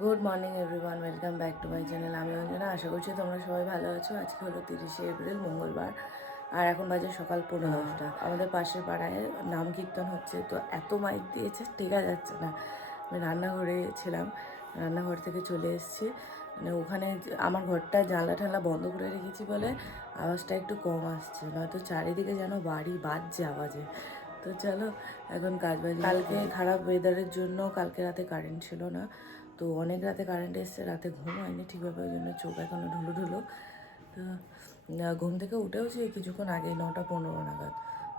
Good morning everyone, welcome back to my channel. আমি অঞ্জনা, আশা করছি তোমরা সবাই ভালো আছো। আজকে হলো 30শে এপ্রিল, মঙ্গলবার, আর এখন বাজে সকাল 10:30। আমাদের পাশের পাড়ায় নাম কীর্তন হচ্ছে, তো এত মাইক দিয়েছে টেকা যাচ্ছে না। আমি রান্নাঘরে ছিলাম, রান্নাঘর থেকে চলে এসেছি। মানে ওখানে আমার ঘরটা জানলা ঠানলা বন্ধ করে রেখেছি বলে আওয়াজটা একটু কম আসছে, নয়তো চারিদিকে যেন বাড়ি বাজছে আওয়াজে। তো চলো এখন কাজ বাজ। কালকে খারাপ ওয়েদারের জন্য কালকে রাতে কারেন্ট ছিল না, তো অনেক রাতে কারেন্ট এসছে, রাতে ঘুম হয়নি ঠিকভাবে, ওই জন্য চোখ এখনও ঢুলো ঢুলো। তো ঘুম থেকে উঠেওছি কিছুক্ষণ আগে, 9:15 নাগাদ।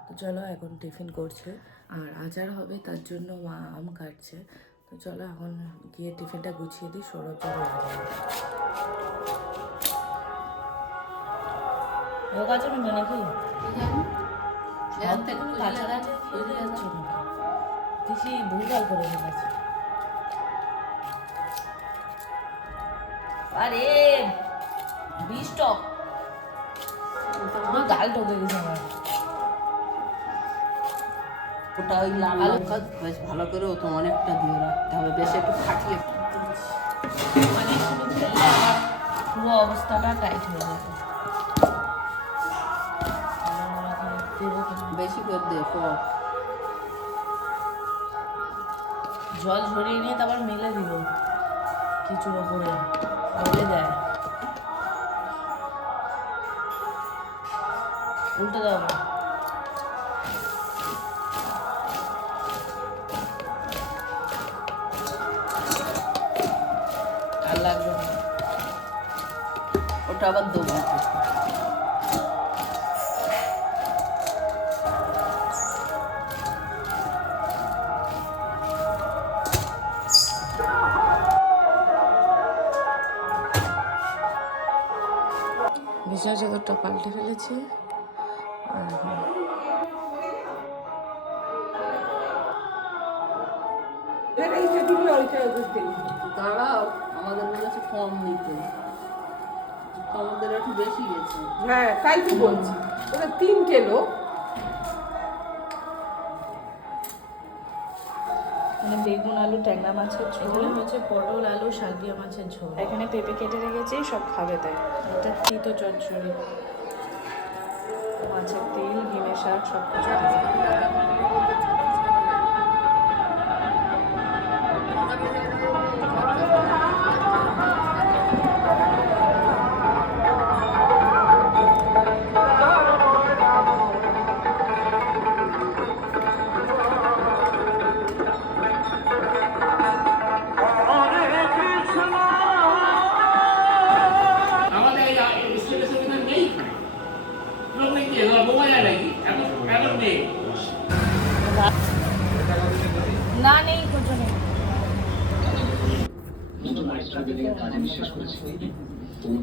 তো চলো এখন টিফিন করছে, আর আচার হবে তার জন্য মা আম কাটছে। তো চলো এখন গিয়ে টিফিনটা গুছিয়ে দিই, সৌরভ যাবে ও কাছে নেবে নাকি কাছে কাছে বুঝে যাচ্ছ নাকি কিছু ভুলভাল করে ফেলেছে। আরে বিস্টক আমার গাল ঢোকে গেছে আমার। ওটা ওই লাল লঙ্কা বেশ ভালো করে ও তো অনেকটা দিয়ে রাখতে হবে, বেশ একটু ফাটিয়ে মানে পুরো অবস্থাটা টাইট হয়ে যাবে। বেশি করে দিয়ে জল ঝরিয়ে নিয়ে তারপর মেলে দিব কিছুর ওপরে, মেলে দেয়। উল্টে দাও না। আর লাগবে না, ওটা আবার দেবো। বিছানা চাদরটা পাল্টে ফেলেছি। আর দাঁড়াও, আমাদের মনে হচ্ছে কম নিতে, আমাদের একটু বেশি গেছে। হ্যাঁ তাই তো বলছি, ওটা 3টে লোক। মানে বেগুন আলু ট্যাংরা মাছের ঝোল হচ্ছে, পটল আলু শাক দিয়া মাছের ঝোল। এখানে পেঁপে কেটে রেখেছি, সব খাবে তাই। এটা তিতো চচ্চড়ি, মাছের তেল, ডিমের শাক, সব কিছু না নেই কিছু নেই।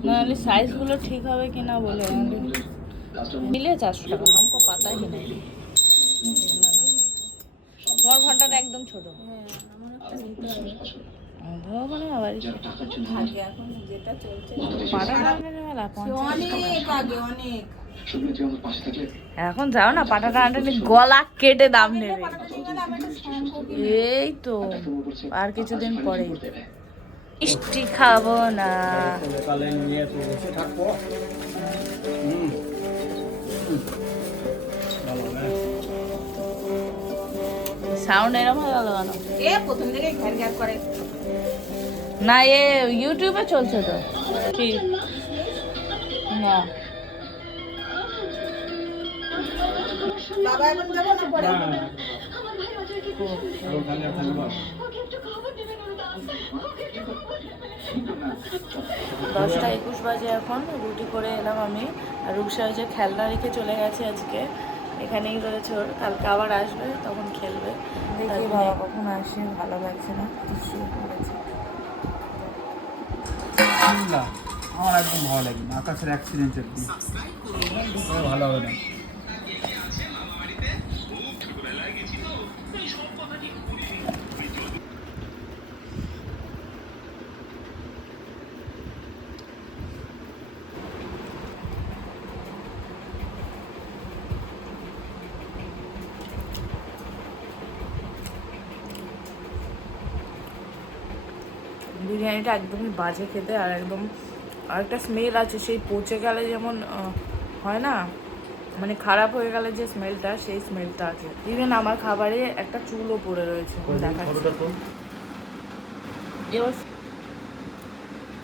নাহলে সাইজগুলো ঠিক হবে কিনা বলে মিলে 400 টাকা। हमको पता ही नहीं। না না, তোমার ঘন্টাটা একদম ছোট। মানে আবার এখন যাও না, পাটা টানাটানি গলা কেটে দাম নেবে। এই তো আর কিছুদিন পরে মিষ্টি খাবো না। সাউন্ড এরকম হয়ে গেল কেন? প্রথম থেকে ঘ্যার ঘ্যার করে না, এ ইউটিউবে চলছে তো। কি না বাবা এখন যাবো না পরে? 10:21 বাজে এখন। রুটি করে এলাম আমি, আর রূপসা হয়েছে খেলনা রেখে চলে গেছে আজকে, এখানেই রয়েছে ওর, কালকে আবার আসবে তখন খেলবে। দেখি বাবা কখন আসে, ভালো লাগছে না, শুয়ে পড়েছে। আমার একদম ভালো লাগে না, আকাশের অ্যাক্সিডেন্টের দিন ভালো হবে না। বিরিয়ানিটা একদমই বাজে খেতে, আর একদম আরেকটা স্মেল আছে সেই পচে গেলে যেমন হয় না, মানে খারাপ হয়ে গেলে যে স্মেলটা, সেই স্মেলটা আছে। ইভেন আমার খাবারে একটা চুলও পড়ে রয়েছে, দেখাচ্ছি। এবার